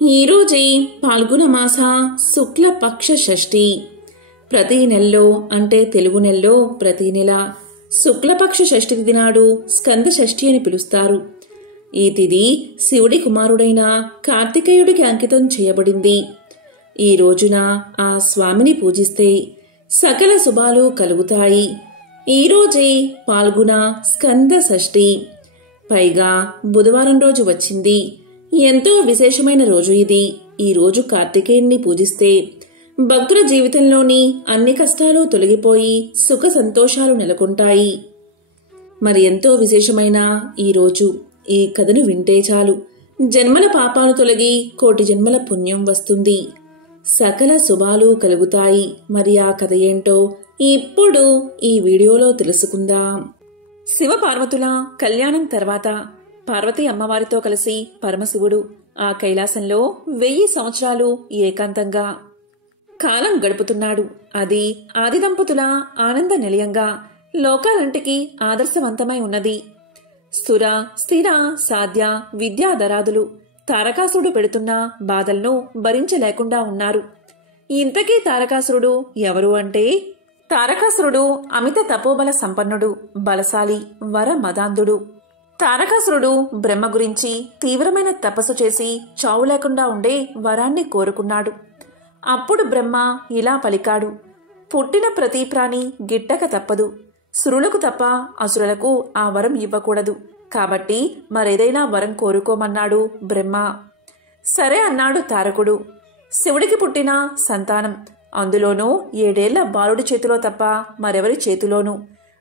ఈరోజే పాల్గొన మాస శుక్లపక్ష షష్ఠి. ప్రతి నెలలో అంటే తెలుగు నెలలో ప్రతి నెల శుక్లపక్ష షష్ఠి తిథి నాడు స్కంద షష్ఠి అని పిలుస్తారు. ఈ తిథి శివుడి కుమారుడైన కార్తికేయుడికి అంకితం చేయబడింది. ఈ రోజున ఆ స్వామిని పూజిస్తే సకల శుభాలు కలుగుతాయి. ఈరోజే పాల్గొన స్కంద షష్ఠి, పైగా బుధవారం రోజు వచ్చింది. ఎంతో విశేషమైన రోజు ఇది. ఈ రోజు కార్తికేయుణ్ణి పూజిస్తే భక్తుల జీవితంలోని అన్ని కష్టాలు తొలగిపోయి సుఖ సంతోషాలు నెలకొంటాయి. మరి ఎంతో విశేషమైన ఈ రోజు ఈ కథను వింటే చాలు జన్మల పాపాలు తొలగి కోటి జన్మల పుణ్యం వస్తుంది, సకల శుభాలు కలుగుతాయి. మరి ఆ కథ ఏంటో ఇప్పుడు ఈ వీడియోలో తెలుసుకుందాం. శివ పార్వతుల కళ్యాణం తర్వాత పార్వతీ అమ్మవారితో కలిసి పరమశివుడు ఆ కైలాసంలో 1000 సంవత్సరాలు ఏకాంతంగా కాలం గడుపుతున్నాడు. అది ఆది దంపతుల ఆనంద నిలయంగా లోకాలంటికి ఆదర్శవంతమై ఉన్నది. స్థుర స్థిర సాధ్య విద్యాధరాదులు తారకాసురుడు పెడుతున్న బాధలను భరించలేకుండా ఉన్నారు. ఇంతకీ తారకాసురుడు ఎవరు అంటే, తారకాసురుడు అమిత తపోబల సంపన్నుడు, బలశాలి, వర మదాంధుడు. తారకాసురుడు బ్రహ్మ గురించి తీవ్రమైన తపస్సు చేసి చావు లేకుండా ఉండే వరాన్ని కోరుకున్నాడు. అప్పుడు బ్రహ్మ ఇలా పలికాడు: పుట్టిన ప్రతి ప్రాణి గిట్టక తప్పదు. సురులకు తప్ప అసురులకు ఆ వరం ఇవ్వకూడదు. కాబట్టి మరేదైనా వరం కోరుకోమన్నాడు బ్రహ్మ. సరే అన్నాడు తారకుడు. శివుడికి పుట్టిన సంతానం, అందులోనూ 7 ఏళ్ల బాలుడి చేతిలో తప్ప మరెవరి చేతిలోనూ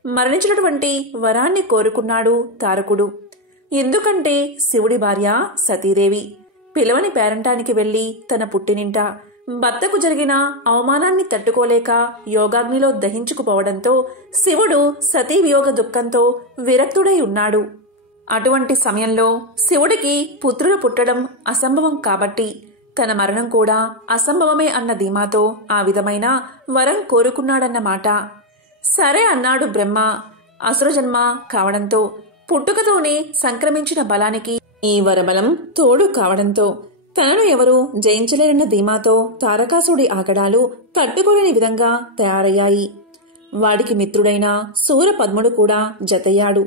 మరణించినటువంటి వరాన్ని కోరుకున్నాడు తారకుడు. ఎందుకంటే శివుడి భార్య సతీదేవి పిలవని పేరంటానికి వెళ్లి తన పుట్టినింట భర్తకు జరిగిన అవమానాన్ని తట్టుకోలేక యోగాగ్నిలో దహించుకుపోవడంతో శివుడు సతీ వియోగ దుఃఖంతో విరక్తుడై ఉన్నాడు. అటువంటి సమయంలో శివుడికి పుత్రుడు పుట్టడం అసంభవం కాబట్టి తన మరణం కూడా అసంభవమే అన్న ధీమాతో ఆ విధమైన వరం కోరుకున్నాడన్నమాట. సరే అన్నాడు బ్రహ్మ. అసురజన్మ కావడంతో పుట్టుకతోనే సంక్రమించిన బలానికి ఈ వరబలం తోడు కావడంతో తనను ఎవరూ జయించలేరన్న ధీమాతో తారకాసుడి ఆగడాలు తట్టుకోలేని విధంగా తయారయ్యాయి. వాడికి మిత్రుడైన సూరపద్ముడు కూడా జతయ్యాడు.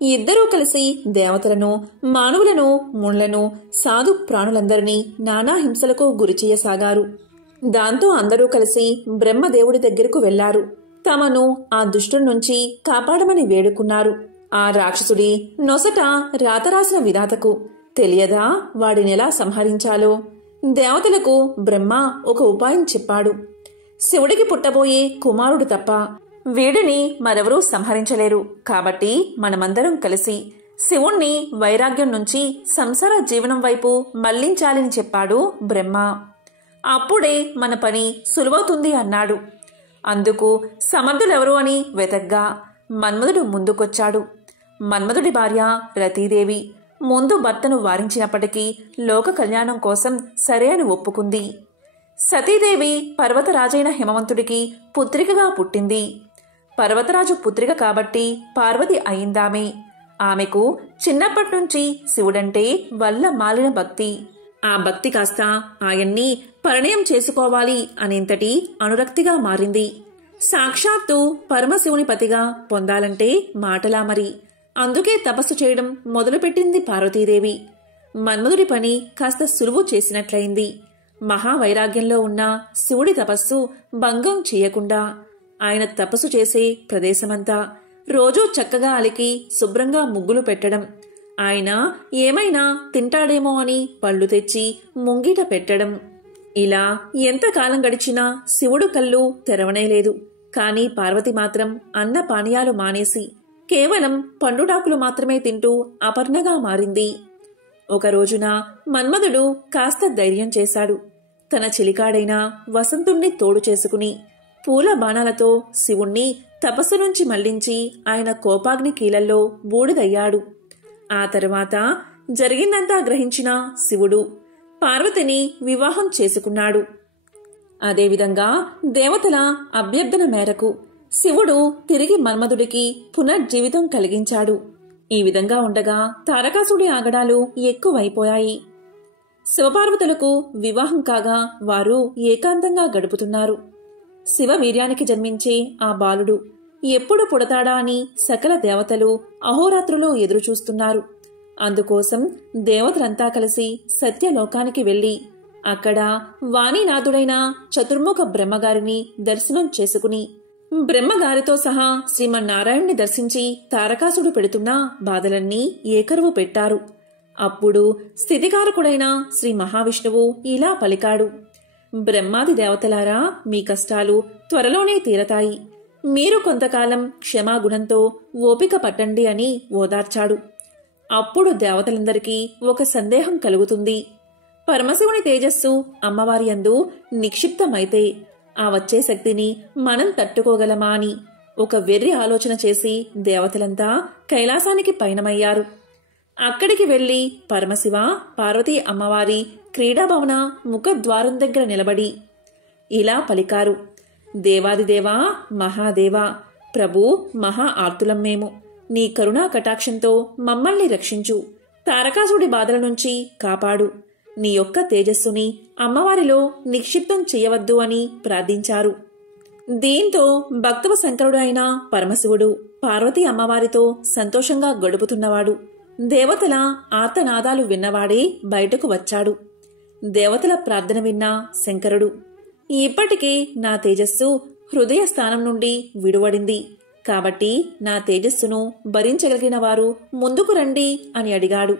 ఇద్దరూ కలిసి దేవతలను, మానవులను, ముళ్లను, సాధు ప్రాణులందరినీ నానా హింసలకు గురిచేయసాగారు. దాంతో అందరూ కలిసి బ్రహ్మదేవుడి దగ్గరకు వెళ్లారు. తమను ఆ దుష్టుడి నుంచి కాపాడమని వేడుకున్నారు. ఆ రాక్షసుడి నొసట రాతరాసిన విధాతకు తెలియదా వాడినెలా సంహరించాలో? దేవతలకు బ్రహ్మ ఒక ఉపాయం చెప్పాడు. శివుడికి పుట్టబోయే కుమారుడు తప్ప వీడిని మరెవరూ సంహరించలేరు. కాబట్టి మనమందరం కలిసి శివుణ్ణి వైరాగ్యం నుంచి సంసార జీవనం వైపు మళ్లించాలని చెప్పాడు బ్రహ్మ. అప్పుడే మన పని సులువవుతుంది అన్నాడు. అందుకు సమర్థులెవరు అని వెతగ్గా మన్మధుడు ముందుకొచ్చాడు. మన్మధుడి భార్య రతీదేవి ముందు భర్తను వారించినప్పటికీ లోక కళ్యాణం కోసం సరే అని ఒప్పుకుంది. సతీదేవి పర్వతరాజైన హిమవంతుడికి పుత్రికగా పుట్టింది. పర్వతరాజు పుత్రిక కాబట్టి పార్వతి అయిందామే. ఆమెకు చిన్నప్పటినుంచి శివుడంటే వల్ల మాలిన భక్తి. ఆ భక్తి కాస్త ఆయన్ని పరిణయం చేసుకోవాలి అనేంతటి అనురక్తిగా మారింది. సాక్షాత్తు పరమశివుని పతిగా పొందాలంటే మాటలా మరి. అందుకే తపస్సు చేయడం మొదలుపెట్టింది పార్వతీదేవి. మన్మధుడి పని కాస్త సులువు చేసినట్లయింది. మహావైరాగ్యంలో ఉన్న శివుడి తపస్సు భంగం చేయకుండా ఆయన తపస్సు చేసే ప్రదేశమంతా రోజూ చక్కగా అలికి శుభ్రంగా ముగ్గులు పెట్టడం, ఆయన ఏమైనా తింటాడేమో అని పళ్ళు తెచ్చి ముంగిట పెట్టడం. ఇలా ఎంతకాలం గడిచినా శివుడు కళ్ళు తెరవనేలేదు. కాని పార్వతి మాత్రం అన్న పానీయాలు మానేసి కేవలం పండుటాకులు మాత్రమే తింటూ అపర్ణగా మారింది. ఒక రోజున మన్మధుడు కాస్త ధైర్యం చేశాడు. తన చిలికాడైన వసంతుణ్ణి తోడు చేసుకుని పూల బాణాలతో శివుణ్ణి తపస్సు నుంచి మళ్లించి ఆయన కోపాగ్ని కీలల్లో బూడిదయ్యాడు. ఆ తరువాత జరిగిందంతా గ్రహించిన శివుడు పార్వతిని వివాహం చేసుకున్నాడు. అదేవిధంగా దేవతల అభ్యర్థన మేరకు శివుడు తిరిగి మన్మధుడికి పునర్జీవితం కలిగించాడు. ఈ విధంగా ఉండగా తారకాసుడి ఆగడాలు ఎక్కువైపోయాయి. శివపార్వతులకు వివాహం కాగా వారు ఏకాంతంగా గడుపుతున్నారు. శివ వీర్యానికి జన్మించే ఆ బాలుడు ఎప్పుడు పుడతాడా అని సకల దేవతలు అహోరాత్రులు ఎదురుచూస్తున్నారు. అందుకోసం దేవతలంతా కలిసి సత్యలోకానికి వెళ్లి అక్కడ వాణీనాథుడైన చతుర్ముఖ బ్రహ్మగారిని దర్శనం చేసుకుని బ్రహ్మగారితో సహా శ్రీమన్నారాయణ్ణి దర్శించి తారకాసుడు పెడుతున్న బాధలన్నీ ఏకరువు పెట్టారు. అప్పుడు స్థితికారకుడైన శ్రీ మహావిష్ణువు ఇలా పలికాడు: బ్రహ్మాది దేవతలారా, మీ కష్టాలు త్వరలోనే తీరతాయి. మీరు కొంతకాలం క్షమాగుణంతో ఓపిక పట్టండి అని ఓదార్చాడు. అప్పుడు దేవతలందరికీ ఒక సందేహం కలుగుతుంది. పరమశివుని తేజస్సు అమ్మవారి యందు నిక్షిప్తమైతే ఆ వచ్చే శక్తిని మనం తట్టుకోగలమా అని ఒక వెర్రి ఆలోచన చేసి దేవతలంతా కైలాసానికి పయనమయ్యారు. అక్కడికి వెళ్లి పరమశివ పార్వతీ అమ్మవారి క్రీడాభవన ముఖద్వారం దగ్గర నిలబడి ఇలా పలికారు: దేవాదిదేవా, మహాదేవా, ప్రభు, మహా ఆర్తులం మేము. నీ కరుణా కటాక్షంతో మమ్మల్ని రక్షించు. తారకాసుడి బాధల నుంచి కాపాడు. నీ యొక్క తేజస్సుని అమ్మవారిలో నిక్షిప్తం చేయవద్దు అని ప్రార్థించారు. దీంతో భక్తవ శంకరుడు అయిన పరమశివుడు పార్వతీ అమ్మవారితో సంతోషంగా గడుపుతున్నవాడు. దేవతల ఆర్తనాదాలు విన్నవాడే బయటకు వచ్చాడు. దేవతల ప్రార్థన విన్న శంకరుడు, ఇప్పటికే నా తేజస్సు హృదయ స్థానం నుండి విడువడింది కాబట్టి నా తేజస్సును భరించగలిగిన వారు ముందుకు రండి అని అడిగాడు.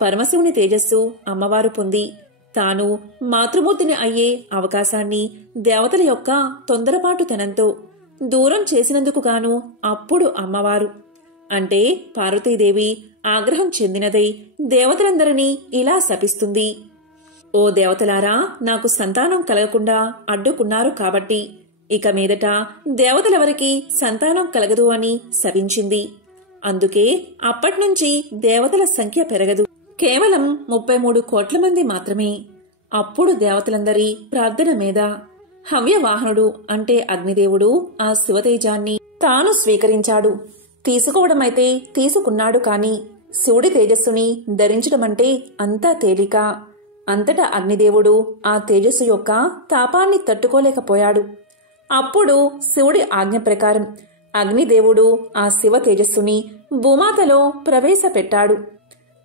పరమశివుని తేజస్సు అమ్మవారు పొంది తాను మాతృమూర్తిని అయ్యే అవకాశాన్ని దేవతల యొక్క తొందరపాటుతనంతో దూరం చేసినందుకు గాను అప్పుడు అమ్మవారు అంటే పార్వతీదేవి ఆగ్రహం చెందినదై దేవతలందరినీ ఇలా శపిస్తుంది: ఓ దేవతలారా, నాకు సంతానం కలగకుండా అడ్డుకున్నారు కాబట్టి ఇక మీదట దేవతలెవరికి సంతానం కలగదు అని శపించింది. అందుకే అప్పట్నుంచి దేవతల సంఖ్య పెరగదు, కేవలం 33 కోట్ల మంది మాత్రమే. అప్పుడు దేవతలందరి ప్రార్థన మీద హవ్యవాహనుడు అంటే అగ్నిదేవుడు ఆ శివతేజాన్ని తాను స్వీకరించాడు. తీసుకోవడమైతే తీసుకున్నాడు కాని శివుడి తేజస్సుని ధరించడమంటే అంతా తేలిక. అంతటా అగ్నిదేవుడు ఆ తేజస్సు యొక్క తాపాన్ని తట్టుకోలేకపోయాడు. అప్పుడు శివుడి ఆజ్ఞ ప్రకారం అగ్నిదేవుడు ఆ శివ తేజస్సుని భూమాతలో ప్రవేశపెట్టాడు.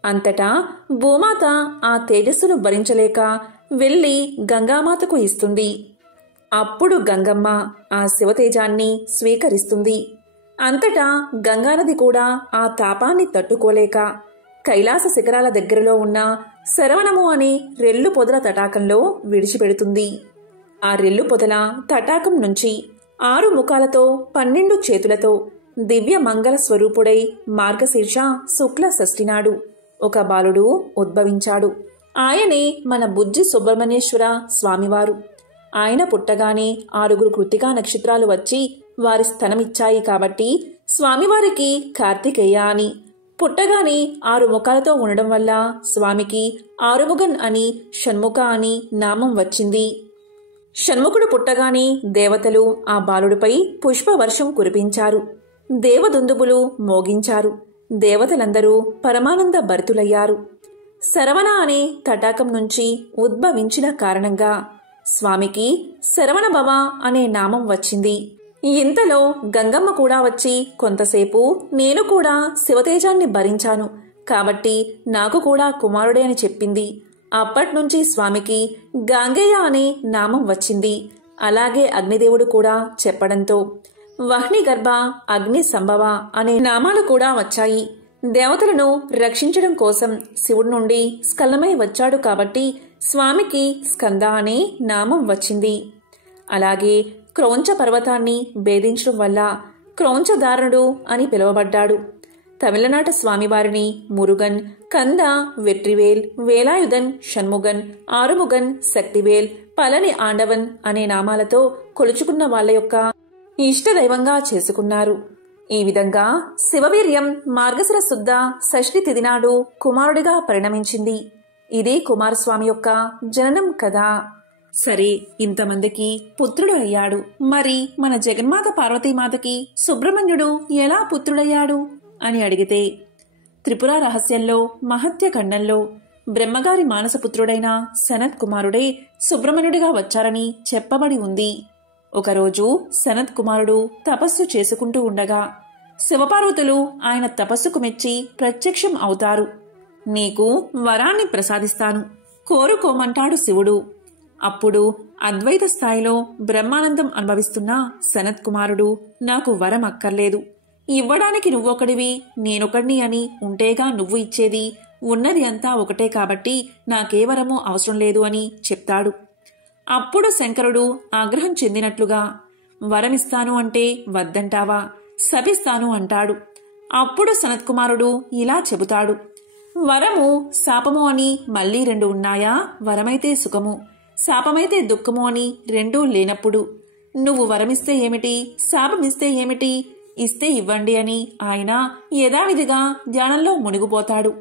అంతటా భూమాత ఆ తేజస్సును భరించలేక వెళ్లి గంగామాతకు ఇస్తుంది. అప్పుడు గంగమ్మ ఆ శివతేజాన్ని స్వీకరిస్తుంది. అంతటా గంగానది కూడా ఆ తాపాన్ని తట్టుకోలేక కైలాస శిఖరాల దగ్గరలో ఉన్న శరవణము అనే రెల్లు పొదల తటాకంలో విడిచిపెడుతుంది. ఆ రెల్లు పొదల తటాకం నుంచి 6 ముఖాలతో 12 చేతులతో దివ్య మంగళ స్వరూపుడై మార్గశీర్ష శుక్ల షష్ఠినాడు ఒక బాలుడు ఉద్భవించాడు. ఆయనే మన బుజ్జి సుబ్రహ్మణ్యేశ్వర స్వామివారు. ఆయన పుట్టగానే 6 కృత్తికా నక్షత్రాలు వచ్చి వారి స్థనమిచ్చాయి కాబట్టి స్వామివారికి కార్తికేయ అని, పుట్టగానే 6 ముఖాలతో ఉండడం వల్ల స్వామికి ఆరుముగన్ అని షణ్ముఖ అని నామం వచ్చింది. షణ్ముఖుడు పుట్టగానే దేవతలు ఆ బాలుడిపై పుష్పవర్షం కురిపించారు. దేవదుందుబులు మోగించారు. దేవతలందరూ పరమానంద భరితులయ్యారు. శరవణ అనే తటాకం నుంచి ఉద్భవించిన కారణంగా స్వామికి శరవణభవ అనే నామం వచ్చింది. ఇంతలో గంగమ్మ కూడా వచ్చి కొంతసేపు నేను కూడా శివతేజాన్ని భరించాను కాబట్టి నాకు కూడా కుమారుడే అని చెప్పింది. అప్పట్నుంచి స్వామికి గాంగేయ అనే నామం వచ్చింది. అలాగే అగ్నిదేవుడు కూడా చెప్పడంతో వహ్ని గర్భ, అగ్ని సంభవ అనే నామాలు కూడా వచ్చాయి. దేవతలను రక్షించడం కోసం శివుడి నుండి స్కలమై వచ్చాడు కాబట్టి స్వామికి స్కంద అనే నామం వచ్చింది. అలాగే క్రౌంచ పర్వతాన్ని భేదించడం వల్ల క్రౌంచధారణుడు అని పిలువబడ్డాడు. తమిళనాట స్వామివారిని మురుగన్, కంద, వెట్రివేల్, వేలాయుధన్, షణ్ముగన్, ఆరుముగన్, శక్తివేల్, పళని ఆండవన్ అనే నామాలతో కొలుచుకున్న వాళ్ల యొక్క ఇష్టదైవంగా చేసుకున్నారు. ఈ విధంగా శివవీర్యం మార్గశిర శుద్ధ షష్ఠి తిథి నాడు కుమారుడిగా పరిణమించింది. ఇదే కుమారస్వామి యొక్క జననం కదా. సరే, ఇంతమందికి పుత్రుడు అయ్యాడు. మరి మన జగన్మాత పార్వతీమాతకి సుబ్రహ్మణ్యుడు ఎలా పుత్రుడయ్యాడు అని అడిగితే త్రిపుర రహస్యంలో మహత్య ఖండంలో బ్రహ్మగారి మానసపుత్రుడైన సనత్ కుమారుడే సుబ్రహ్మణ్యుడిగా వచ్చారని చెప్పబడి ఉంది. ఒకరోజు సనత్ కుమారుడు తపస్సు చేసుకుంటూ ఉండగా శివపార్వతులు ఆయన తపస్సుకు మెచ్చి ప్రత్యక్షం అవుతారు. నీకు వరాన్ని ప్రసాదిస్తాను, కోరుకోమంటాడు శివుడు. అప్పుడు అద్వైత స్థాయిలో బ్రహ్మానందం అనుభవిస్తున్న సనత్ కుమారుడు, నాకు వరం అక్కర్లేదు, ఇవ్వడానికి నువ్వొకడివి నేనొకడిని అని ఉంటేగా నువ్వు ఇచ్చేది, ఉన్నది అంతా ఒకటే కాబట్టి నాకే వరమూ అవసరం లేదు అని చెప్తాడు. అప్పుడు శంకరుడు ఆగ్రహం చెందినట్లుగా, వరమిస్తాను అంటే వద్దంటావా, శపిస్తాను అంటాడు. అప్పుడు సనత్కుమారుడు ఇలా చెబుతాడు, వరము శాపము అని మళ్ళీ రెండు ఉన్నాయా? వరమైతే సుఖము, శాపమైతే దుఃఖము అని రెండూ లేనప్పుడు నువ్వు వరమిస్తే ఏమిటి, శాపమిస్తే ఏమిటి, ఇస్తే ఇవ్వండి అని ఆయన యథావిధిగా ధ్యానంలో మునిగిపోతాడు.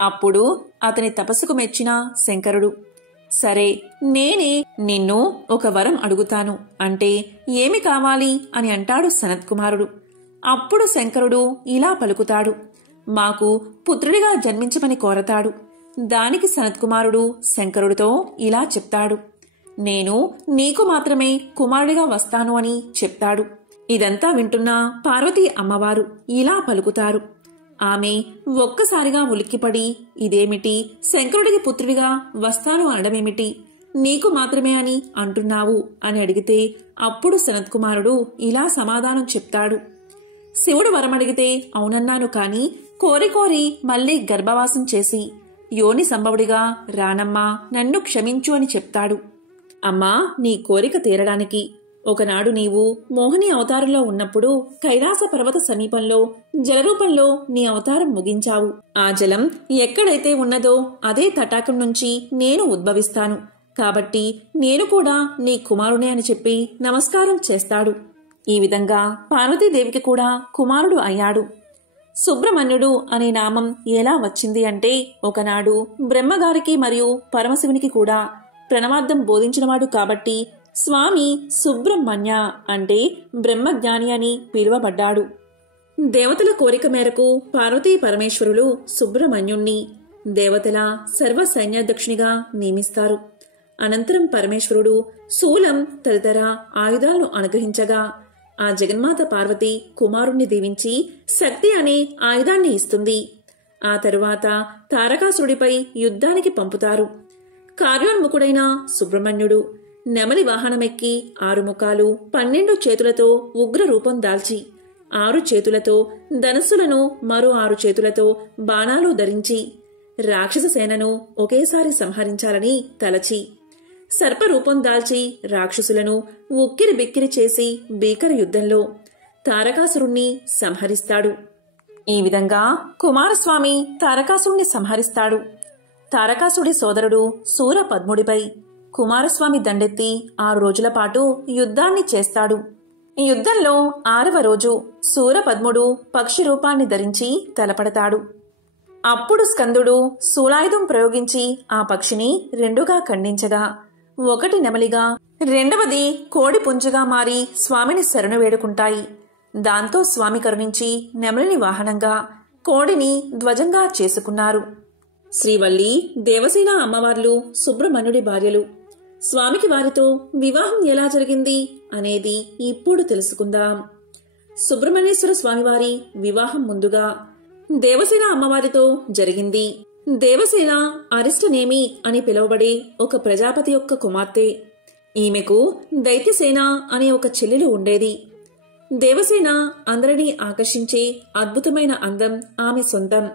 అప్పుడు అతని తపస్సుకు మెచ్చిన శంకరుడు, సరే నేనే నిన్ను ఒక వరం అడుగుతాను అంటే ఏమి కావాలి అని అంటాడు సనత్కుమారుడు. అప్పుడు శంకరుడు ఇలా పలుకుతాడు, మాకు పుత్రుడిగా జన్మించమని కోరతాడు. దానికి సనత్కుమారుడు శంకరుడితో ఇలా చెప్తాడు, నేను నీకు మాత్రమే కుమారుడిగా వస్తాను అని చెప్తాడు. ఇదంతా వింటున్న పార్వతీ అమ్మవారు ఇలా పలుకుతారు. ఆమె ఒక్కసారిగా ఉలిక్కిపడి, ఇదేమిటి, శంకరుడికి పుత్రుడిగా వస్తాను అనడమేమిటి, నీకు మాత్రమే అని అంటున్నావు అని అడిగితే అప్పుడు సనత్కుమారుడు ఇలా సమాధానం చెప్తాడు, శివుడు వరమడిగితే అవునన్నాను కాని కోరి కోరి మళ్లీ గర్భవాసం చేసి యోని సంభవుడిగా రానమ్మా, నన్ను క్షమించు అని చెప్తాడు. అమ్మా, నీ కోరిక తీరడానికి ఒకనాడు నీవు మోహిని అవతారంలో ఉన్నప్పుడు కైలాస పర్వత సమీపంలో జలరూపంలో నీ అవతారం ముగించావు. ఆ జలం ఎక్కడైతే ఉన్నదో అదే తటాకం నుంచి నేను ఉద్భవిస్తాను, కాబట్టి నేను కూడా నీ కుమారునే అని చెప్పి నమస్కారం చేస్తాడు. ఈ విధంగా పార్వతీదేవికి కూడా కుమారుడు అయ్యాడు. సుబ్రహ్మణ్యుడు అనే నామం ఎలా వచ్చింది అంటే, ఒకనాడు బ్రహ్మగారికి మరియు పరమశివునికి కూడా ప్రణవార్థం బోధించినవాడు కాబట్టి స్వామి సుబ్రహ్మణ్య అంటే బ్రహ్మజ్ఞాని అని పిలువబడ్డాడు. దేవతల కోరిక మేరకు పార్వతీ పరమేశ్వరులు సుబ్రహ్మణ్యుణ్ణి దేవతల సర్వ సైన్యాధ్యక్షునిగా నియమిస్తారు. అనంతరం పరమేశ్వరుడు శూలం తదితర ఆయుధాలను అనుగ్రహించగా ఆ జగన్మాత పార్వతి కుమారుణ్ణి దీవించి శక్తి అనే ఆయుధాన్ని ఇస్తుంది. ఆ తరువాత తారకాసురుడిపై యుద్ధానికి పంపుతారు. కార్యోన్ముఖుడైన సుబ్రహ్మణ్యుడు నెమలి వాహనమెక్కి 6 ముఖాలు 12 చేతులతో ఉగ్ర రూపం దాల్చి 6 చేతులతో ధనస్సులను మరో 6 చేతులతో బాణాలు ధరించి రాక్షస సేనను ఒకేసారి సంహరించాలని తలచి సర్పరూపం దాల్చి రాక్షసులను ఉక్కిరి బిక్కిరి చేసి భీకర యుద్ధంలో తారకాసురుణ్ణి సంహరిస్తాడు. ఈ విధంగా కుమారస్వామి తారకాసురుణ్ణి సంహరిస్తాడు. తారకాసుడి సోదరుడు శూరపద్ముడిపై కుమారస్వామి దండెత్తి 6 రోజుల పాటు యుద్ధాన్ని చేస్తాడు. ఈ యుద్ధంలో 6వ రోజు శూరపద్ముడు పక్షి రూపాన్ని ధరించి తలపడతాడు. అప్పుడు స్కందుడు శూలాయుధం ప్రయోగించి ఆ పక్షిని 2గా ఖండించగా, ఒకటి నెమలిగా, 2వది కోడి పుంజుగా మారి స్వామిని శరణు వేడుకుంటాయి. దాంతో స్వామి కరుణించి నెమలిని వాహనంగా, కోడిని ధ్వజంగా చేసుకున్నారు. శ్రీవల్లి, దేవసేన అమ్మవార్లు సుబ్రహ్మణ్యుడి భార్యలు. స్వామికి వారితో వివాహం ఎలా జరిగింది అనేది ఇప్పుడు తెలుసుకుందాం. సుబ్రహ్మణ్యేశ్వర స్వామివారి వివాహం ముందుగా దేవసేన అమ్మవారితో జరిగింది. దేవసేన అరిష్టనేమి అని పిలువబడే ఒక ప్రజాపతి యొక్క కుమార్తె. ఈమెకు దైత్యసేన అనే ఒక చెల్లెలు ఉండేది. దేవసేన అందరినీ ఆకర్షించే అద్భుతమైన అందం ఆమె సొంతం.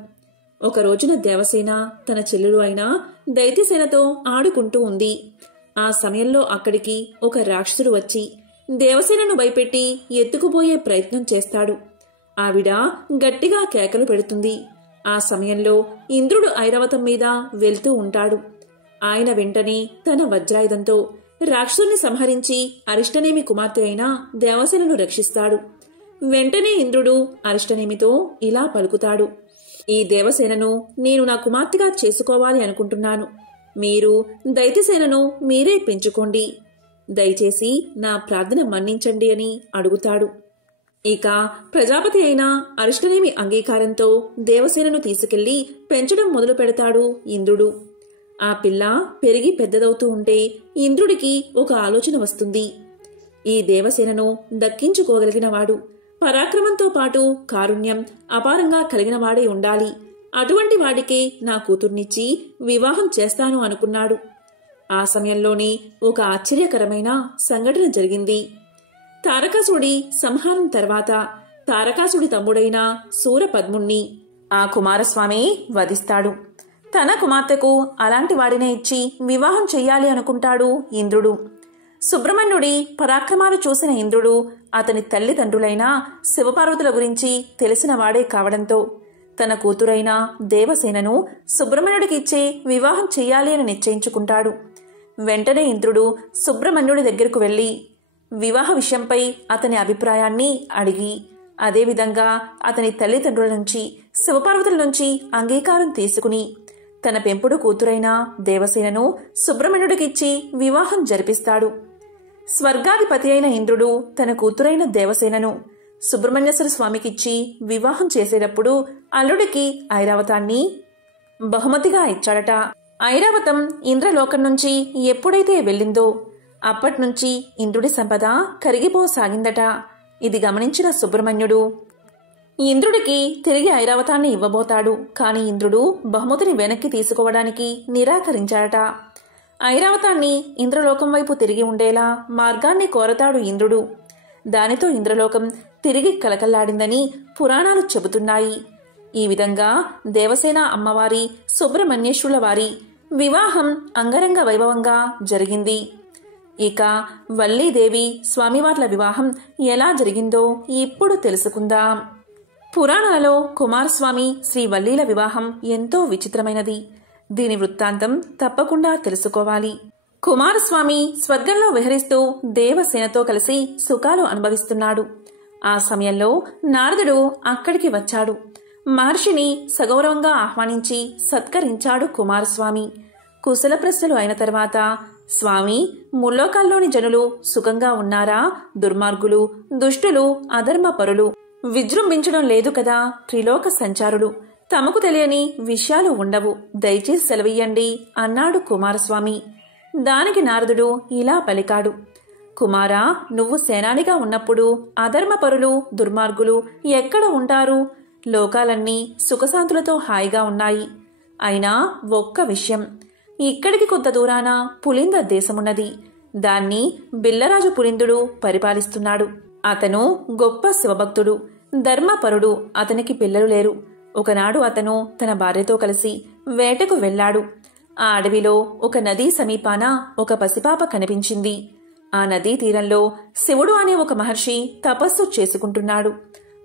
ఒక రోజున దేవసేన తన చెల్లెలు అయిన దైత్యసేనతో ఆడుకుంటూ ఉంది. ఆ సమయంలో అక్కడికి ఒక రాక్షసుడు వచ్చి దేవసేనను భయపెట్టి ఎత్తుకుపోయే ప్రయత్నం చేస్తాడు. ఆవిడ గట్టిగా కేకలు పెడుతుంది. ఆ సమయంలో ఇంద్రుడు ఐరావతం మీద వెళ్తూ ఉంటాడు. ఆయన వెంటనే తన వజ్రాయుధంతో రాక్షసుని సంహరించి అరిష్టనేమి కుమార్తె అయిన దేవసేనను రక్షిస్తాడు. వెంటనే ఇంద్రుడు అరిష్టనేమితో ఇలా పలుకుతాడు, ఈ దేవసేనను నేను నా కుమార్తెగా చేసుకోవాలి అనుకుంటున్నాను. మీరు దైత్యసేనను మీరే పెంచుకోండి. దయచేసి నా ప్రార్థన మన్నించండి అని అడుగుతాడు. ఇక ప్రజాపతి అయిన అరిష్టనేమి అంగీకారంతో దేవసేనను తీసుకెళ్లి పెంచడం మొదలు పెడతాడు ఇంద్రుడు. ఆ పిల్ల పెరిగి పెద్దదవుతూ ఉంటే ఇంద్రుడికి ఒక ఆలోచన వస్తుంది. ఈ దేవసేనను దక్కించుకోగలిగినవాడు, పరాక్రమంతో పాటు కారుణ్యం అపారంగా కలిగినవాడే ఉండాలి. అటువంటి వాడికే నా కూతుర్నిచ్చి వివాహం చేస్తాను అనుకున్నాడు. ఆ సమయంలోనే ఒక ఆశ్చర్యకరమైన సంఘటన జరిగింది. తారకాసుడి సంహారం తర్వాత తారకాసుడి తమ్ముడైన శూరపద్ముణ్ణి ఆ కుమారస్వామి వధిస్తాడు. తన కుమార్తెకు అలాంటి వాడినే ఇచ్చి వివాహం చెయ్యాలి అనుకుంటాడు ఇంద్రుడు. సుబ్రహ్మణ్యుడి పరాక్రమాలు చూసిన ఇంద్రుడు అతని తల్లిదండ్రులైన శివపార్వతుల గురించి తెలిసిన వాడే కావడంతో తన కూతురైన దేవసేనను సుబ్రహ్మణ్యుడికి ఇచ్చే వివాహం చెయ్యాలి అని నిశ్చయించుకుంటాడు. వెంటనే ఇంద్రుడు సుబ్రహ్మణ్యుడి దగ్గరకు వెళ్లి వివాహ విషయంపై అతని అభిప్రాయాన్ని అడిగి అదేవిధంగా అతని తల్లిదండ్రుల నుంచి శివపార్వతుల నుంచి అంగీకారం తీసుకుని తన పెంపుడు కూతురైన దేవసేనను సుబ్రహ్మణ్యుడికిచ్చి వివాహం జరిపిస్తాడు. స్వర్గాధిపతి అయిన ఇంద్రుడు తన కూతురైన దేవసేనను సుబ్రహ్మణ్యేశ్వర స్వామికిచ్చి వివాహం చేసేటప్పుడు అల్లుడికి ఐరావతాన్ని బహుమతిగా ఇచ్చాడట. ఐరావతం ఇంద్రలోకం నుంచి ఎప్పుడైతే వెళ్ళిందో అప్పట్నుంచి ఇంద్రుడి సంపద కరిగిపోసాగిందట. ఇది గమనించిన సుబ్రహ్మణ్యుడు ఇంద్రుడికి తిరిగి ఐరావతాన్ని ఇవ్వబోతాడు. కాని ఇంద్రుడు బహుమతిని వెనక్కి తీసుకోవడానికి నిరాకరించాడట. ఐరావతాన్ని ఇంద్రలోకం వైపు తిరిగి ఉండేలా మార్గాన్ని కోరతాడు ఇంద్రుడు. దానితో ఇంద్రలోకం తిరిగి కలకల్లాడిందని పురాణాలు చెబుతున్నాయి. ఈ విధంగా దేవసేన అమ్మవారి సుబ్రహ్మణ్యేశ్వరుల వారి వివాహం అంగరంగ వైభవంగా జరిగింది. ఇక వల్లీదేవి స్వామివార్ల వివాహం ఎలా జరిగిందో ఇప్పుడు తెలుసుకుందాం. పురాణాలలో కుమారస్వామి శ్రీ వల్లీల వివాహం ఎంతో విచిత్రమైనది. దీని వృత్తాంతం తప్పకుండా తెలుసుకోవాలి. కుమారస్వామి స్వర్గంలో విహరిస్తూ దేవసేనతో కలిసి సుఖాలు అనుభవిస్తున్నాడు. ఆ సమయంలో నారదుడు అక్కడికి వచ్చాడు. మహర్షిని సగౌరవంగా ఆహ్వానించి సత్కరించాడు కుమారస్వామి. కుశల ప్రశ్నలు అయిన తర్వాత, స్వామి, ముల్లోకాల్లోని జనులు సుఖంగా ఉన్నారా? దుర్మార్గులు, దుష్టులు, అధర్మపరులు విజృంభించడం లేదు కదా? త్రిలోక సంచారులు, తమకు తెలియని విషయాలు ఉండవు, దయచేసి సెలవియ్యండి అన్నాడు కుమారస్వామి. దానికి నారదుడు ఇలా పలికాడు. కుమారా, నువ్వు సేనానిగా ఉన్నప్పుడు అధర్మపరులు, దుర్మార్గులు ఎక్కడ ఉంటారు? లోకాలన్నీ సుఖశాంతులతో హాయిగా ఉన్నాయి. అయినా ఒక్క విషయం, ఇక్కడికి కొంత దూరాన పులింద దేశమున్నది. దాన్ని బిల్లరాజు పులిందుడు పరిపాలిస్తున్నాడు. అతను గొప్ప శివభక్తుడు, ధర్మపరుడు. అతనికి పిల్లలు లేరు. ఒకనాడు అతను తన భార్యతో కలిసి వేటకు వెళ్లాడు. ఆ అడవిలో ఒక నదీ సమీపాన ఒక పసిపాప కనిపించింది. ఆ నదీ తీరంలో శివుడు అనే ఒక మహర్షి తపస్సు చేసుకుంటున్నాడు.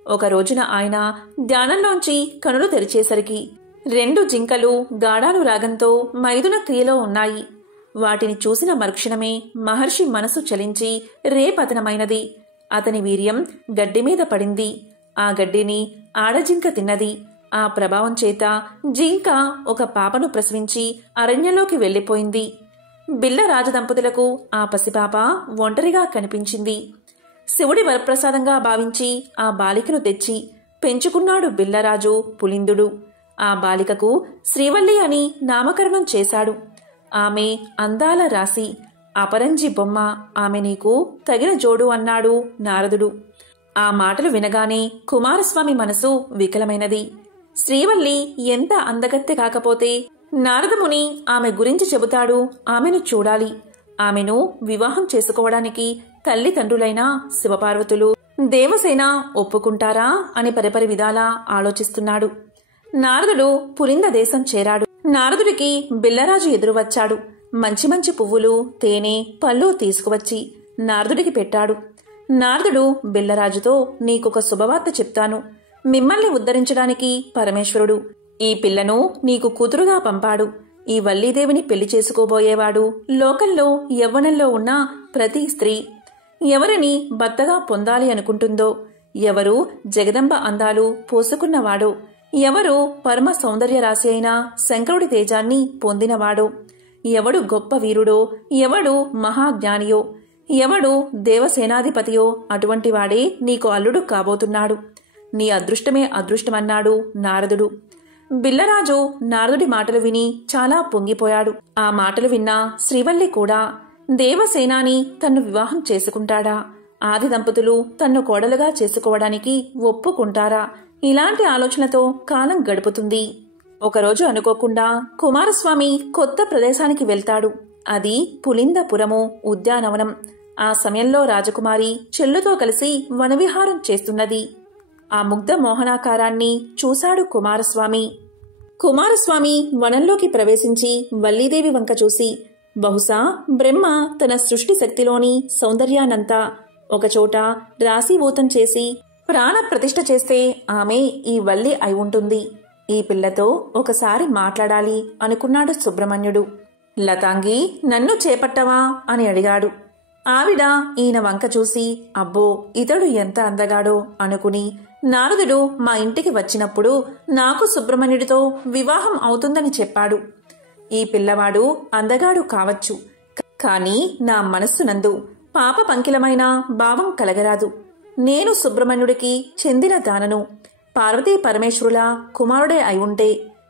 ఒక రోజున ఆయన ధ్యానంలోంచి కనులు తెరిచేసరికి 2 జింకలు గాఢాలు రాగంతో మైదున క్రియలో ఉన్నాయి. వాటిని చూసిన మరుక్షణమే మహర్షి మనసు చలించి రేపతనమైనది. అతని వీర్యం గడ్డిమీద పడింది. ఆ గడ్డిని ఆడజింక తిన్నది. ఆ ప్రభావం చేత జింక ఒక పాపను ప్రసవించి అరణ్యంలోకి వెళ్లిపోయింది. బిల్ల రాజదంపతులకు ఆ పసిపాప ఒంటరిగా కనిపించింది. శివుడి వరప్రసాదంగా భావించి ఆ బాలికను తెచ్చి పెంచుకున్నాడు బిల్లరాజు పులిందుడు. ఆ బాలికకు శ్రీవల్లి అని నామకరణం చేశాడు. ఆమె అందాల రాశి, అపరంజి బొమ్మ. ఆమె నీకు తగిన జోడు అన్నాడు నారదుడు. ఆ మాటలు వినగానే కుమారస్వామి మనసు వికలమైనది. శ్రీవల్లి ఎంత అందగత్తె కాకపోతే నారదముని ఆమె గురించి చెబుతాడు. ఆమెను చూడాలి. ఆమెను వివాహం చేసుకోవడానికి తల్లిదండ్రులైన శివపార్వతులు, దేవసేన ఒప్పుకుంటారా అని పరిపరి విధాలా ఆలోచిస్తున్నాడు. నారదుడు పులింద దేశం చేరాడు. నారదుడికి బిల్లరాజు ఎదురు వచ్చాడు. మంచి మంచి పువ్వులు, తేనె, పళ్ళు తీసుకువచ్చి నారదుడికి పెట్టాడు. నారదుడు బిల్లరాజుతో, నీకొక శుభవార్త చెప్తాను. మిమ్మల్ని ఉద్ధరించడానికి పరమేశ్వరుడు ఈ పిల్లను నీకు కూతురుగా పంపాడు. ఈ వల్లీదేవిని పెళ్లి చేసుకోబోయేవాడు లోకంలో యవ్వనంలో ఉన్న ప్రతి స్త్రీ ఎవరిని భర్తగా పొందాలి అనుకుంటుందో, ఎవరు జగదంబ అందాలు పోసుకున్నవాడో, ఎవరు పరమ సౌందర్య రాశి అయిన శంకరుడి తేజాన్ని పొందినవాడో, ఎవడు గొప్ప వీరుడో, ఎవడు మహాజ్ఞానియో, ఎవడు దేవసేనాధిపతియో అటువంటి వాడే నీకు అల్లుడు కాబోతున్నాడు. నీ అదృష్టమే అదృష్టమన్నాడు నారదుడు. బిల్లరాజు నారదుడి మాటలు విని చాలా పొంగిపోయాడు. ఆ మాటలు విన్న శ్రీవల్లి కూడా దేవసేనాని తన్ను వివాహం చేసుకుంటాడా, ఆది దంపతులు తన్ను కోడలుగా చేసుకోవడానికి ఒప్పుకుంటారా, ఇలాంటి ఆలోచనతో కాలం గడుపుతుంది. ఒకరోజు అనుకోకుండా కుమారస్వామి కొత్త ప్రదేశానికి వెళ్తాడు. అది పులిందపురము ఉద్యానవనం. ఆ సమయంలో రాజకుమారి చెల్లుతో కలిసి వనవిహారం చేస్తున్నది. ఆ ముగ్ధ మోహనాకారాన్ని చూశాడు కుమారస్వామి. కుమారస్వామి వనంలోకి ప్రవేశించి వల్లీదేవి వంక చూసి, బహుశా బ్రహ్మ తన సృష్టి శక్తిలోని సౌందర్యానంతా ఒకచోట రాశీభూతం చేసి ప్రాణ ప్రతిష్ఠ చేస్తే ఆమె ఈ వల్లి అయి ఉంటుంది. ఈ పిల్లతో ఒకసారి మాట్లాడాలి అనుకున్నాడు సుబ్రహ్మణ్యుడు. లతాంగి, నన్ను చేపట్టవా అని అడిగాడు. ఆవిడ ఈయన వంక చూసి, అబ్బో ఇతడు ఎంత అందగాడో అనుకుని, నారదుడు మా ఇంటికి వచ్చినప్పుడు నాకు సుబ్రహ్మణ్యుడితో వివాహం అవుతుందని చెప్పాడు. ఈ పిల్లవాడు అందగాడు కావచ్చు, కాని నా మనస్సునందు పాప పంకిలమైన భావం కలగరాదు. నేను సుబ్రహ్మణ్యుడికి చెందిన దానను. పార్వతీ పరమేశ్వరుల కుమారుడే అయి ఉంటే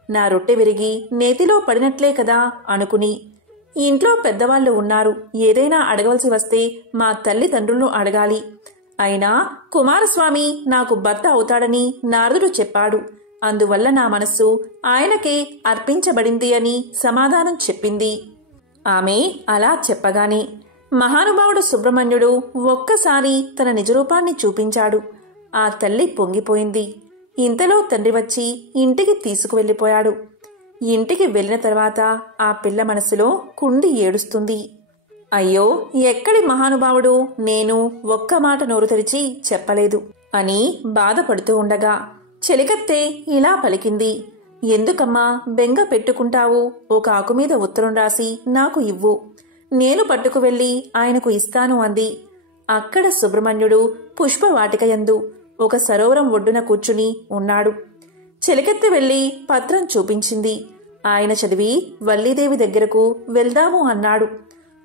నా రొట్టె విరిగి నేతిలో పడినట్లే కదా అనుకుని, ఇంట్లో పెద్దవాళ్లు ఉన్నారు, ఏదైనా అడగవలసి వస్తే మా తల్లిదండ్రులను అడగాలి. అయినా కుమారస్వామి నాకు భర్త అవుతాడని నారదుడు చెప్పాడు. అందువల్ల నా మనస్సు ఆయనకే అర్పించబడింది అని సమాధానం చెప్పింది. ఆమె అలా చెప్పగానే మహానుభావుడు సుబ్రహ్మణ్యుడు ఒక్కసారి తన నిజరూపాన్ని చూపించాడు. ఆ తల్లి పొంగిపోయింది. ఇంతలో తండ్రి వచ్చి ఇంటికి తీసుకువెళ్లిపోయాడు. ఇంటికి వెళ్లిన తర్వాత ఆ పిల్ల మనసులో కుండి ఏడుస్తుంది. అయ్యో, ఎక్కడి మహానుభావుడు, నేను ఒక్క మాట నోరు తెరిచి చెప్పలేదు అని బాధపడుతూ ఉండగా చెలికత్తె ఇలా పలికింది. ఎందుకమ్మా బెంగ పెట్టుకుంటావు? ఒక ఆకు మీద ఉత్తరం రాసి నాకు ఇవ్వు, నేను పట్టుకువెళ్లి ఆయనకు ఇస్తాను అంది. అక్కడ సుబ్రహ్మణ్యుడు పుష్పవాటికయందు ఒక సరోవరం ఒడ్డున కూర్చుని ఉన్నాడు. చెలికెత్తి వెళ్లి పత్రం చూపించింది. ఆయన చదివి వల్లీదేవి దగ్గరకు వెళ్దాము అన్నాడు.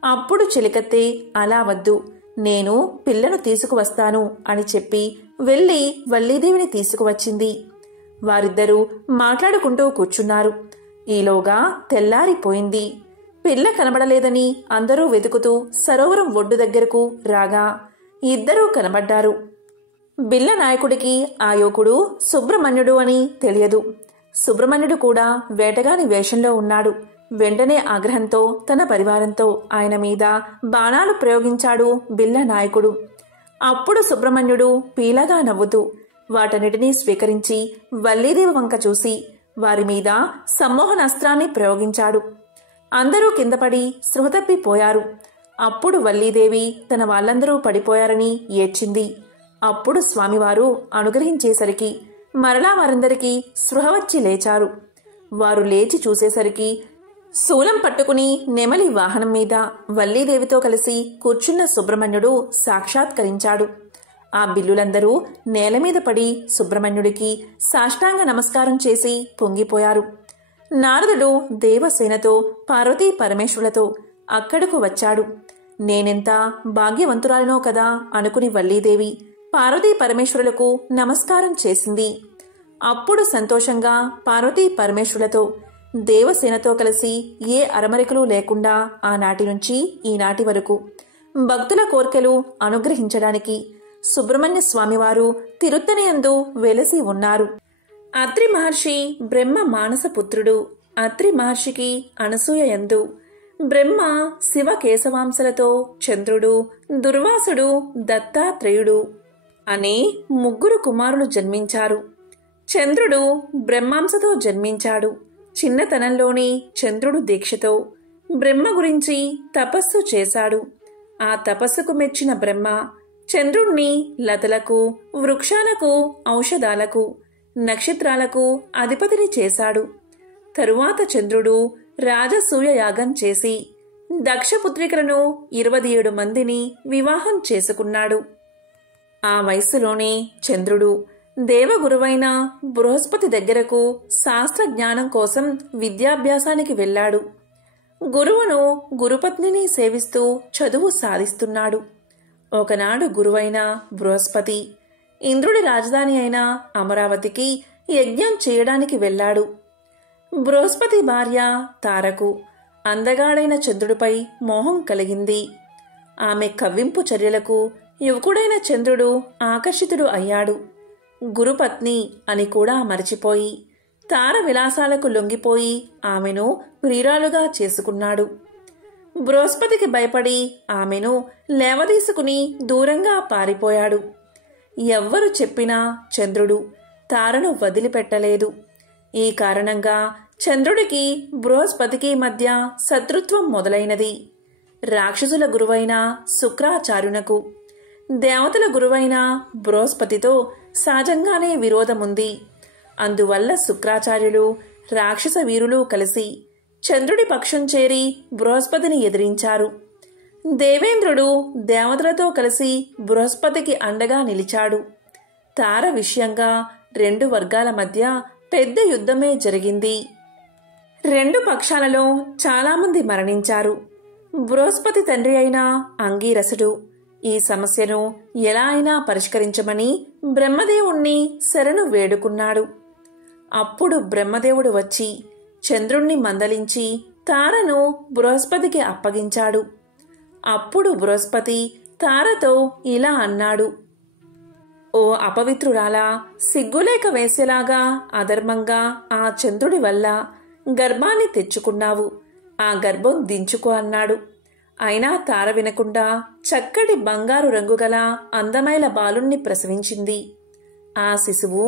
అప్పుడు చెలికత్తె, అలా వద్దు, నేను పిల్లను తీసుకువస్తాను అని చెప్పి వెళ్లి వల్లీదేవిని తీసుకువచ్చింది. వారిద్దరూ మాట్లాడుకుంటూ కూర్చున్నారు. ఈలోగా తెల్లారిపోయింది. పిల్ల కనబడలేదని అందరూ వెతుకుతూ సరోవరం ఒడ్డు దగ్గరకు రాగా ఇద్దరూ కనబడ్డారు. బిల్ల నాయకుడికి ఆ యువకుడు సుబ్రహ్మణ్యుడు అని తెలియదు. సుబ్రహ్మణ్యుడు కూడా వేటగాని వేషంలో ఉన్నాడు. వెంటనే ఆగ్రహంతో తన పరివారంతో ఆయన మీద బాణాలు ప్రయోగించాడు బిల్ల నాయకుడు. అప్పుడు సుబ్రహ్మణ్యుడు పీలగా నవ్వుతూ వాటన్నిటినీ స్వీకరించి వల్లీదేవి వంక చూసి వారి మీద సమ్మోహనాస్త్రాన్ని ప్రయోగించాడు. అందరూ కిందపడి స్పృహతప్పిపోయారు. అప్పుడు వల్లీదేవి తన వాళ్ళందరూ పడిపోయారని ఏడ్చింది. అప్పుడు స్వామివారు అనుగ్రహించేసరికి మరలా వారందరికీ స్పృహ వచ్చి లేచారు. వారు లేచి చూసేసరికి శూలం పట్టుకుని నెమలి వాహనం మీద వల్లీదేవితో కలిసి కూర్చున్న సుబ్రహ్మణ్యుడు సాక్షాత్కరించాడు. ఆ బిల్లులందరూ నేలమీద పడి సుబ్రహ్మణ్యుడికి సాష్టాంగ నమస్కారం చేసి పొంగిపోయారు. నారదుడు దేవసేనతో పార్వతీ పరమేశ్వరులతో అక్కడకు వచ్చాడు. నేనెంత భాగ్యవంతురాలినో కదా అనుకుని వల్లీదేవి పార్వతీ పరమేశ్వరులకు నమస్కారం చేసింది. అప్పుడు సంతోషంగా పార్వతీ పరమేశ్వరులతో దేవసేనతో కలిసి ఏ అరమరికలు లేకుండా ఆనాటి నుంచి ఈనాటి వరకు భక్తుల కోర్కెలు అనుగ్రహించడానికి సుబ్రహ్మణ్య స్వామివారు తిరుత్తనియందు వెలసి ఉన్నారు. అత్రి మహర్షి బ్రహ్మ మానసపుత్రుడు. అత్రి మహర్షికి అనసూయయందు బ్రహ్మ శివ కేశవాంశలతో చంద్రుడు, దుర్వాసుడు, దత్తాత్రేయుడు అనే ముగ్గురు కుమారులు జన్మించారు. చంద్రుడు బ్రహ్మాంశతో జన్మించాడు. చిన్నతనంలోనే చంద్రుడు దీక్షతో బ్రహ్మ గురించి తపస్సు చేశాడు. ఆ తపస్సుకు మెచ్చిన బ్రహ్మ చంద్రుణ్ణి లతలకు, వృక్షాలకు, ఔషధాలకు, నక్షత్రాలకు అధిపతిని చేశాడు. తరువాత చంద్రుడు రాజసూయ యాగం చేసి దక్షపుత్రికలను 27 మందిని వివాహం చేసుకున్నాడు. ఆ వయస్సులోనే చంద్రుడు దేవగురువైన బృహస్పతి దగ్గరకు శాస్త్ర జ్ఞానం కోసం విద్యాభ్యాసానికి వెళ్ళాడు. గురువును, గురుపత్నిని సేవిస్తూ చదువు సాధిస్తున్నాడు. ఒకనాడు గురువైన బృహస్పతి ఇంద్రుడి రాజధాని అయిన అమరావతికి యజ్ఞం చేయడానికి వెళ్ళాడు. బృహస్పతి భార్య తారకు అందగాడైన చంద్రుడిపై మోహం కలిగింది. ఆమె కవ్వింపు చర్యలకు యువకుడైన చంద్రుడు ఆకర్షితుడు అయ్యాడు. గురుపత్ని అని కూడా మరచిపోయి తార విలాసాలకు లొంగిపోయి ఆమెను ప్రియురాలుగా చేసుకున్నాడు. బృహస్పతికి భయపడి ఆమెను లేవదీసుకుని దూరంగా పారిపోయాడు. ఎవ్వరు చెప్పినా చంద్రుడు తారను వదిలిపెట్టలేదు. ఈ కారణంగా చంద్రుడికి బృహస్పతికి మధ్య శత్రుత్వం మొదలైనది. రాక్షసుల గురువైన శుక్రాచార్యునకు దేవతల గురువైన బృహస్పతితో సహజంగానే విరోధముంది. అందువల్ల శుక్రాచార్యులు రాక్షస వీరులు కలిసి చంద్రుడి పక్షం చేరి బృహస్పతిని ఎదిరించారు. దేవేంద్రుడు దేవతలతో కలిసి బృహస్పతికి అండగా నిలిచాడు. తార విషయంగా 2 వర్గాల మధ్య పెద్ద యుద్ధమే జరిగింది. 2 పక్షాలలో చాలామంది మరణించారు. బృహస్పతి తండ్రి అయిన అంగీరసుడు ఈ సమస్యను ఎలా అయినా పరిష్కరించమని బ్రహ్మదేవుణ్ణి శరణు వేడుకున్నాడు. అప్పుడు బ్రహ్మదేవుడు వచ్చి చంద్రుణ్ణి మందలించి తారను బృహస్పతికి అప్పగించాడు. అప్పుడు బృహస్పతి తారతో ఇలా అన్నాడు: ఓ అపవిత్రురాలా, సిగ్గులేక వేసేలాగా అధర్మంగా ఆ చంద్రుడి వల్ల గర్భాన్ని తెచ్చుకున్నావు. ఆ గర్భం దించుకో అన్నాడు. అయినా తార వినకుండా చక్కటి బంగారు రంగుగల అందమైన బాలుణ్ణి ప్రసవించింది. ఆ శిశువు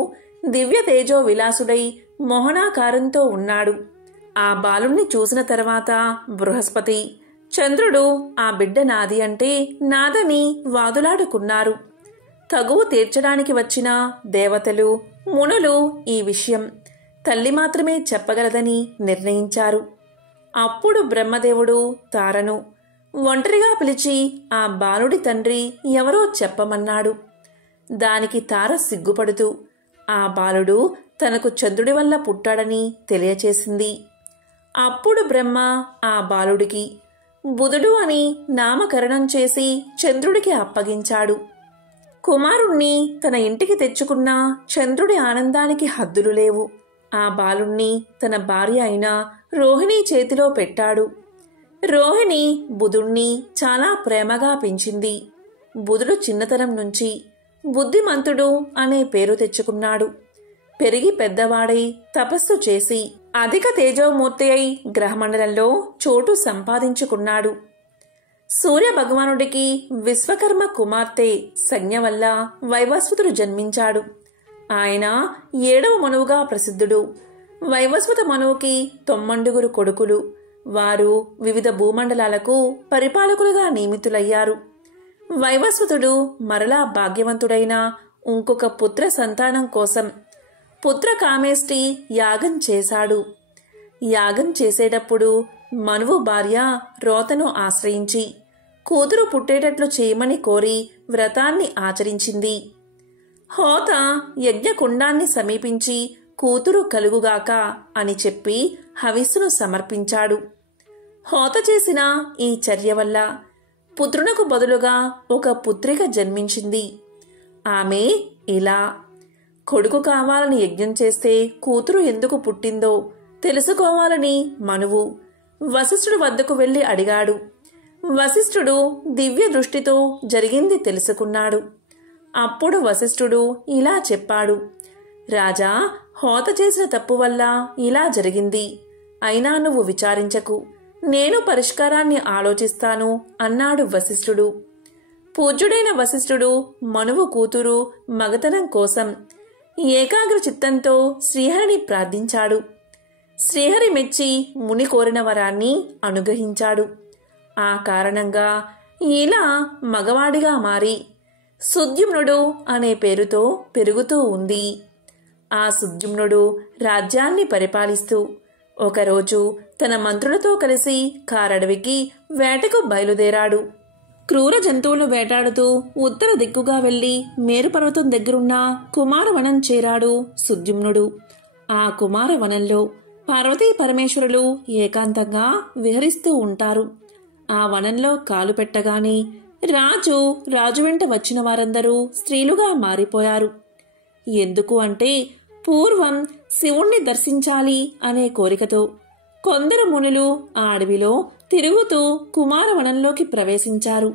దివ్య తేజో విలాసుడై మోహనాకారంతో ఉన్నాడు. ఆ బాలుణ్ణి చూసిన తర్వాత బృహస్పతి, చంద్రుడు ఆ బిడ్డ నాది అంటే నాదని వాదులాడుకున్నారు. తగువు తీర్చడానికి వచ్చిన దేవతలు, మునులు ఈ విషయం తల్లి మాత్రమే చెప్పగలదని నిర్ణయించారు. అప్పుడు బ్రహ్మదేవుడు తారను ఒంటరిగా పిలిచి ఆ బాలుడి తండ్రి ఎవరో చెప్పమన్నాడు. దానికి తార సిగ్గుపడుతూ ఆ బాలుడు తనకు చంద్రుడి వల్ల పుట్టాడని తెలియచేసింది. అప్పుడు బ్రహ్మ ఆ బాలుడికి బుధుడు అని నామకరణం చేసి చంద్రుడికి అప్పగించాడు. కుమారుణ్ణి తన ఇంటికి తెచ్చుకున్న చంద్రుడి ఆనందానికి హద్దులు లేవు. ఆ బాలుణ్ణి తన భార్య అయిన రోహిణి చేతిలో పెట్టాడు. రోహిణి బుధుణ్ణి చాలా ప్రేమగా పెంచింది. బుధుడు చిన్నతనం నుంచి బుద్ధిమంతుడు అనే పేరు తెచ్చుకున్నాడు. పెరిగి పెద్దవాడై తపస్సు చేసి అధిక తేజోమూర్తి అయి గ్రహమండలంలో చోటు సంపాదించుకున్నాడు. సూర్య భగవానుడికి విశ్వకర్మ కుమార్తె సంజ్ఞ వల్ల వైవస్వతుడు జన్మించాడు. ఆయన 7వ మనువుగా ప్రసిద్ధుడు. వైవస్వత మనువుకి 9 కొడుకులు. వారు వివిధ భూమండలాలకు పరిపాలకులుగా నియమితులయ్యారు. వైవస్వతుడు మరలా భాగ్యవంతుడైన ఇంకొక పుత్ర సంతానం కోసం పుత్ర కామేష్టి యాగం చేశాడు. యాగం చేసేటప్పుడు మనువు భార్య రోతను ఆశ్రయించి కూతురు పుట్టేటట్లు చేయమని కోరి వ్రతాన్ని ఆచరించింది. హోత యజ్ఞకుండాన్ని సమీపించి కూతురు కలుగుగాక అని చెప్పి హవిస్సును సమర్పించాడు. హోత చేసిన ఈ చర్య వల్ల పుత్రునకు బదులుగా ఒక పుత్రిక జన్మించింది. ఆమె ఇలా: కొడుకు కావాలని యజ్ఞం చేస్తే కూతురు ఎందుకు పుట్టిందో తెలుసుకోవాలని మనువు వశిష్ఠుడి వద్దకు వెళ్లి అడిగాడు. వశిష్ఠుడు దివ్య దృష్టితో జరిగింది తెలుసుకున్నాడు. అప్పుడు వశిష్ఠుడు ఇలా చెప్పాడు: రాజా, హోత చేసిన తప్పు వల్ల ఇలా జరిగింది. అయినా నువ్వు విచారించకు, నేను పరిష్కారాన్ని ఆలోచిస్తాను అన్నాడు వశిష్ఠుడు. పూజ్యుడైన వశిష్ఠుడు మనువు కూతురు మగతనం కోసం ఏకాగ్ర చిత్తంతో శ్రీహరిని ప్రార్థించాడు. శ్రీహరి మెచ్చి ముని కోరిన వరాన్ని అనుగ్రహించాడు. ఆ కారణంగా ఇలా మగవాడిగా మారి సుద్యుమ్నుడు అనే పేరుతో పెరుగుతూ ఉంది. ఆ సుద్యుమ్నుడు రాజ్యాన్ని పరిపాలిస్తూ ఒకరోజు తన మంత్రులతో కలిసి కారడవికి వేటకు బయలుదేరాడు. క్రూర జంతువులు వేటాడుతూ ఉత్తర దిక్కుగా వెళ్లి మేరుపర్వతం దగ్గరున్న కుమారవనం చేరాడు సుద్యుమ్నుడు. ఆ కుమారవనంలో పార్వతీ పరమేశ్వరులు ఏకాంతంగా విహరిస్తూ ఉంటారు. ఆ వనంలో కాలు పెట్టగానే రాజు వెంట వచ్చిన వారందరూ స్త్రీలుగా మారిపోయారు. ఎందుకు అంటే పూర్వం శివుణ్ణి దర్శించాలి అనే కోరికతో కొందరు మునులు ఆ అడవిలో తిరుగుతూ కుమారవనంలోకి ప్రవేశించారు.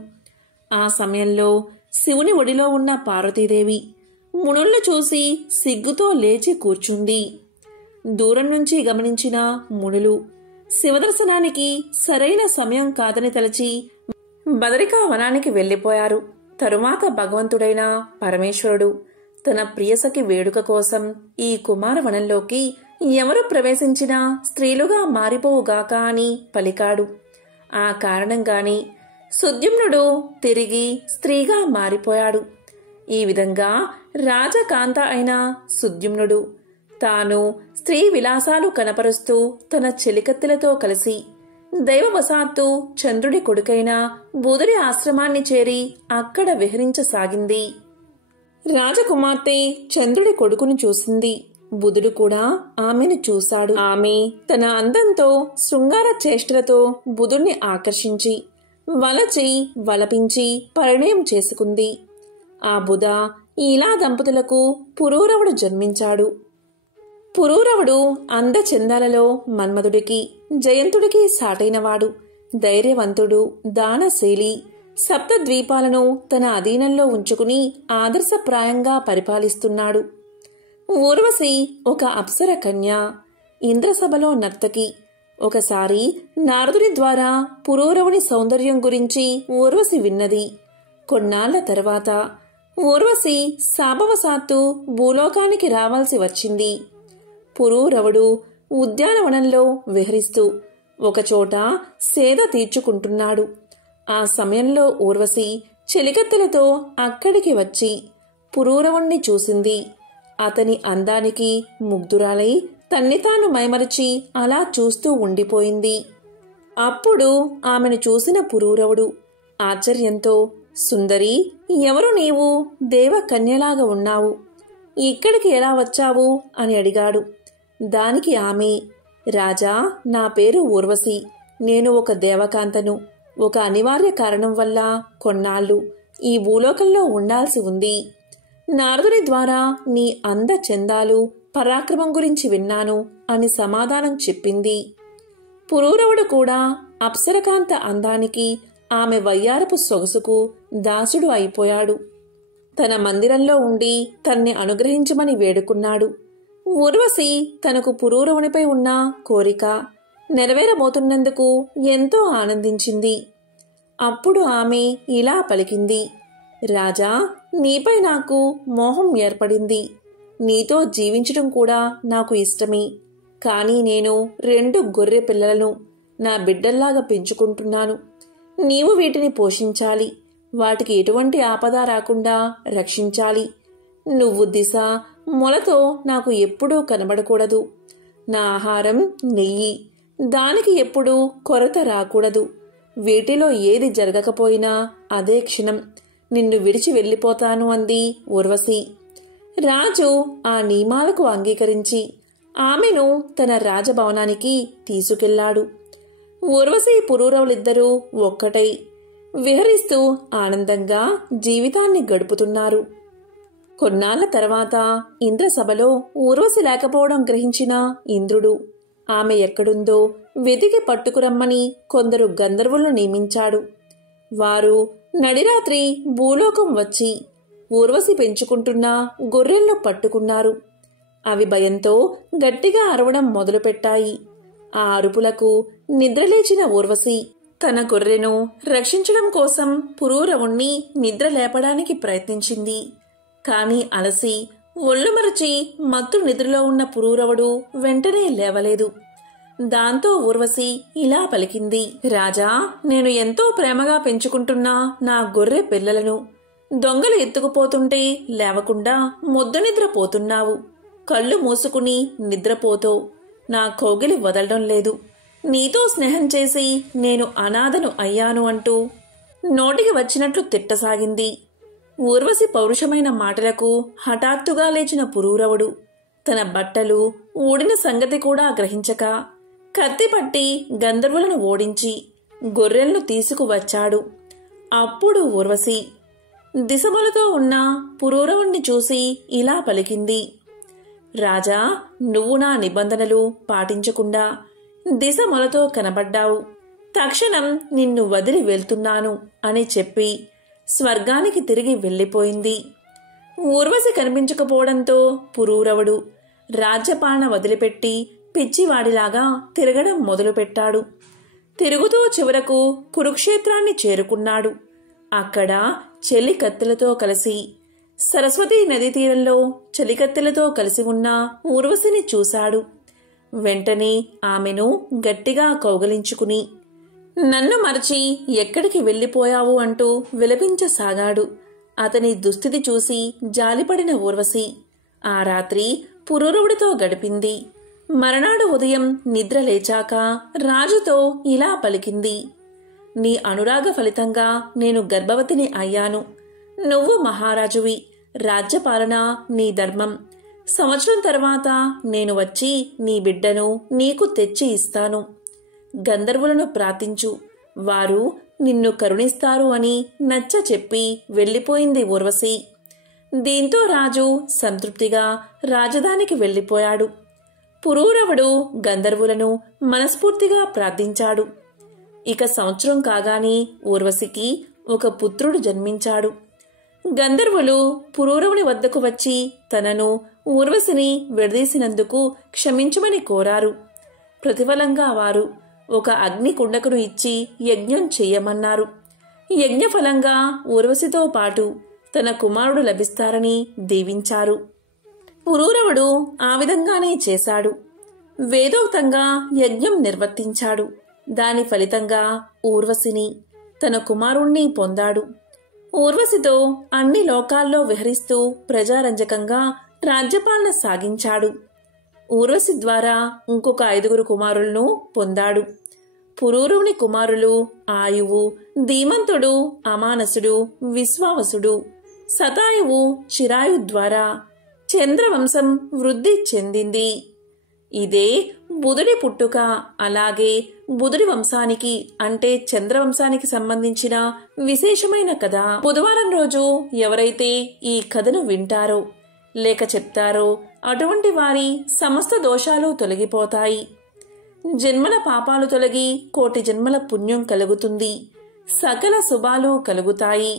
ఆ సమయంలో శివుని ఒడిలో ఉన్న పార్వతీదేవి మునుల్ని చూసి సిగ్గుతో లేచి కూర్చుంది. దూరం నుంచి గమనించిన మునులు శివదర్శనానికి సరైన సమయం కాదని తలచి బదరికా వనానికి వెళ్లిపోయారు. తరువాత భగవంతుడైన పరమేశ్వరుడు తన ప్రియసఖి వేడుక కోసం ఈ కుమారవనంలోకి ఎవరు ప్రవేశించినా స్త్రీలుగా మారిపోవుగాక అని పలికాడు. ఆ కారణంగాని సుద్యుమ్నుడు తిరిగి స్త్రీగా మారిపోయాడు. ఈ విధంగా రాజకాంత అయిన సుద్యుమ్నుడు తాను స్త్రీ విలాసాలు కనపరుస్తూ తన చెలికత్తెలతో కలిసి దైవవశాత్తు చంద్రుడి కొడుకైన బుధుడి ఆశ్రమాన్ని చేరి అక్కడ విహరించసాగింది. రాజకుమార్తె చంద్రుడి కొడుకును చూసింది. బుధుడు కూడా ఆమెను చూశాడు. ఆమె తన అందంతో శృంగార చేష్టలతో బుధుణ్ణి ఆకర్షించి వలచి వలపించి పరిణయం చేసుకుంది. ఆ బుధ ఇలా దంపతులకు పురూరవుడు జన్మించాడు. పురూరవుడు అందచందాలలో మన్మధుడికి జయంతుడికి సాటైనవాడు. ధైర్యవంతుడు, దానశీలి, సప్తద్వీపాలను తన అధీనంలో ఉంచుకుని ఆదర్శప్రాయంగా పరిపాలిస్తున్నాడు. ఊర్వశి ఒక అప్సర కన్య, ఇంద్రసభలో నర్తకి. ఒకసారి నారదుని ద్వారా పురూరవుని సౌందర్యం గురించి ఊర్వశి విన్నది. కొన్నాళ్ల తర్వాత ఊర్వశి శాపవశాత్తు భూలోకానికి రావాల్సి వచ్చింది. పురూరవుడు ఉద్యానవనంలో విహరిస్తూ ఒకచోట సేద తీర్చుకుంటున్నాడు. ఆ సమయంలో ఊర్వశి చెలికత్తెలతో అక్కడికి వచ్చి పురూరవుణ్ణి చూసింది. అతని అందానికి ముగ్ధురాలై తన్ని తాను మైమరచి అలా చూస్తూ ఉండిపోయింది. అప్పుడు ఆమెను చూసిన పురూరవుడు ఆశ్చర్యంతో, సుందరి, ఎవరు నీవు? దేవకన్యలాగా ఉన్నావు. ఇక్కడికి ఎలా వచ్చావు అని అడిగాడు. దానికి ఆమె, రాజా, నా పేరు ఊర్వశి. నేను ఒక దేవకాంతను. ఒక అనివార్య కారణం వల్ల కొన్నాళ్లు ఈ భూలోకంలో ఉండాల్సి ఉంది. నారదుని ద్వారా నీ అందచందాలు, పరాక్రమం గురించి విన్నాను అని సమాధానం చెప్పింది. పురూరవుడు కూడా అప్సరకాంత అందానికి, ఆమె వయ్యారపు సొగసుకు దాసుడు అయిపోయాడు. తన మందిరంలో ఉండి తన్ని అనుగ్రహించమని వేడుకున్నాడు. ఊర్వశి తనకు పురూరవునిపై ఉన్న కోరిక నెరవేరబోతున్నందుకు ఎంతో ఆనందించింది. అప్పుడు ఆమె ఇలా పలికింది, రాజా, నీపై నాకు మోహం ఏర్పడింది. నీతో జీవించడం కూడా నాకు ఇష్టమే. కానీ నేను 2 గొర్రె పిల్లలను నా బిడ్డల్లాగా పెంచుకుంటున్నాను. నీవు వీటిని పోషించాలి. వాటికి ఎటువంటి ఆపద రాకుండా రక్షించాలి. నువ్వు దిశ మొలతో నాకు ఎప్పుడూ కనబడకూడదు. నా ఆహారం నెయ్యి, దానికి ఎప్పుడూ కొరత రాకూడదు. వీటిలో ఏది జరగకపోయినా అదే క్షణం నిన్ను విడిచి వెళ్ళిపోతాను అంది ఊర్వశి. రాజు ఆ నియమాలకు అంగీకరించి ఆమెను తన రాజభవనానికి తీసుకెళ్లాడు. ఊర్వశి పురూరవులిద్దరూ ఒక్కటై విహరిస్తూ ఆనందంగా జీవితాన్ని గడుపుతున్నారు. కొన్నాళ్ల తర్వాత ఇంద్రసభలో ఊర్వశి లేకపోవడం గ్రహించిన ఇంద్రుడు ఆమె ఎక్కడుందో వెతికి పట్టుకురమ్మని కొందరు గంధర్వులను నియమించాడు. వారు నడిరాత్రి భూలోకం వచ్చి ఊర్వశి పెంచుకుంటున్న గొర్రెలను పట్టుకున్నారు. అవి భయంతో గట్టిగా అరవడం మొదలుపెట్టాయి. ఆ అరుపులకు నిద్రలేచిన ఊర్వశి తన గొర్రెను రక్షించడం కోసం పురూరవుణ్ణి నిద్ర లేపడానికి ప్రయత్నించింది. కాని అలసి ఒళ్ళు మరచి మత్తు నిద్రలో ఉన్న పురూరవుడు వెంటనే లేవలేదు. దాంతో ఊర్వశి ఇలా పలికింది, రాజా, నేను ఎంతో ప్రేమగా పెంచుకుంటున్నా నా గొర్రె పిల్లలను దొంగలు ఎత్తుకుపోతుంటే లేవకుండా ముద్ద నిద్రపోతున్నావు. కళ్ళు మూసుకుని నిద్రపోతో నా కౌగిలి వదలడం లేదు. నీతో స్నేహం చేసి నేను అనాథను అయ్యాను అంటూ నోటికి వచ్చినట్లు తిట్టసాగింది. ఊర్వశి పౌరుషమైన మాటలకు హఠాత్తుగా లేచిన పురూరవుడు తన బట్టలు ఊడిన సంగతి కూడా గ్రహించక కత్తిపట్టి గంధర్వులను ఓడించి గొర్రెలను తీసుకువచ్చాడు. అప్పుడు ఊర్వశి దిశమలతో ఉన్న పురూరవుణ్ణి చూసి ఇలా పలికింది, రాజా, నువ్వు నా నిబంధనలు పాటించకుండా దిశ మొలతో కనబడ్డావు. తక్షణం నిన్ను వదిలి వెళ్తున్నాను అని చెప్పి స్వర్గానికి తిరిగి వెళ్ళిపోయింది. ఊర్వశి కనిపించకపోవడంతో పురూరవుడు రాజ్యపాలన వదిలిపెట్టి పిచ్చివాడిలాగా తిరగడం మొదలుపెట్టాడు. తిరుగుతూ చివరకు కురుక్షేత్రాన్ని చేరుకున్నాడు. అక్కడ చెలికత్తెలతో కలిసి సరస్వతీ నదీ తీరంలో చెలికత్తెలతో కలిసి ఉన్న ఊర్వశిని చూశాడు. వెంటనే ఆమెను గట్టిగా కౌగలించుకుని, నన్ను మరచి ఎక్కడికి వెళ్ళిపోయావు అంటూ విలపించసాగాడు. అతని దుస్థితి చూసి జాలిపడిన ఊర్వశి ఆ రాత్రి పురూరవుడితో గడిపింది. మరునాడు ఉదయం నిద్ర లేచాక రాజుతో ఇలా పలికింది: నీ అనురాగ ఫలితంగా నేను గర్భవతిని అయ్యాను. నువ్వు మహారాజువి, రాజ్యపాలన నీ ధర్మం. సంవత్సరం తర్వాత నేను వచ్చి నీ బిడ్డను నీకు తెచ్చి ఇస్తాను. గంధర్వులను ప్రార్థించు, వారు నిన్ను కరుణిస్తారు అని నచ్చ చెప్పి వెళ్ళిపోయింది ఊర్వశి. దీంతో రాజు సంతృప్తిగా రాజధానికి వెళ్ళిపోయాడు. పురూరవుడు గంధర్వులను మనస్ఫూర్తిగా ప్రార్థించాడు. ఇక సంవత్సరం కాగానే ఊర్వశికి ఒక పుత్రుడు జన్మించాడు. గంధర్వులు పురూరవుని వద్దకు వచ్చి తనను ఊర్వశిని విడదీసినందుకు క్షమించమని కోరారు. ప్రతిఫలంగా వారు ఒక అగ్ని కుండకును ఇచ్చి యజ్ఞం చెయ్యమన్నారు. యజ్ఞఫలంగా ఊర్వశితో పాటు తన కుమారుడు లభిస్తారని దీవించారు. పురూరవుడు ఆ విధంగానే చేశాడు. వేదోక్తంగా యజ్ఞం నిర్వర్తించాడు. దాని ఫలితంగా ఊర్వశిని, తన కుమారుణ్ణి పొందాడు. ఊర్వశితో అన్ని లోకాల్లో విహరిస్తూ ప్రజారంజకంగా రాజ్యపాలన సాగించాడు. ఊర్వశి ద్వారా ఇంకొక 5 కుమారులను పొందాడు. పురూరవుని కుమారులు ఆయువు, ధీమంతుడు, అమానసుడు, విశ్వావసుడు, శతాయువు, చిరాయు ద్వారా చంద్రవంశం వృద్ధి చెందింది. ఇదే బుధుడి పుట్టుక. అలాగే బుధుడి వంశానికి అంటే చంద్రవంశానికి సంబంధించిన విశేషమైన కథ. బుధవారం రోజు ఎవరైతే ఈ కథను వింటారో లేక చెప్తారో అటువంటి వారి సమస్త దోషాలు తొలగిపోతాయి. జన్మల పాపాలు తొలగి 1,000,000 జన్మల పుణ్యం కలుగుతుంది. సకల శుభాలు కలుగుతాయి.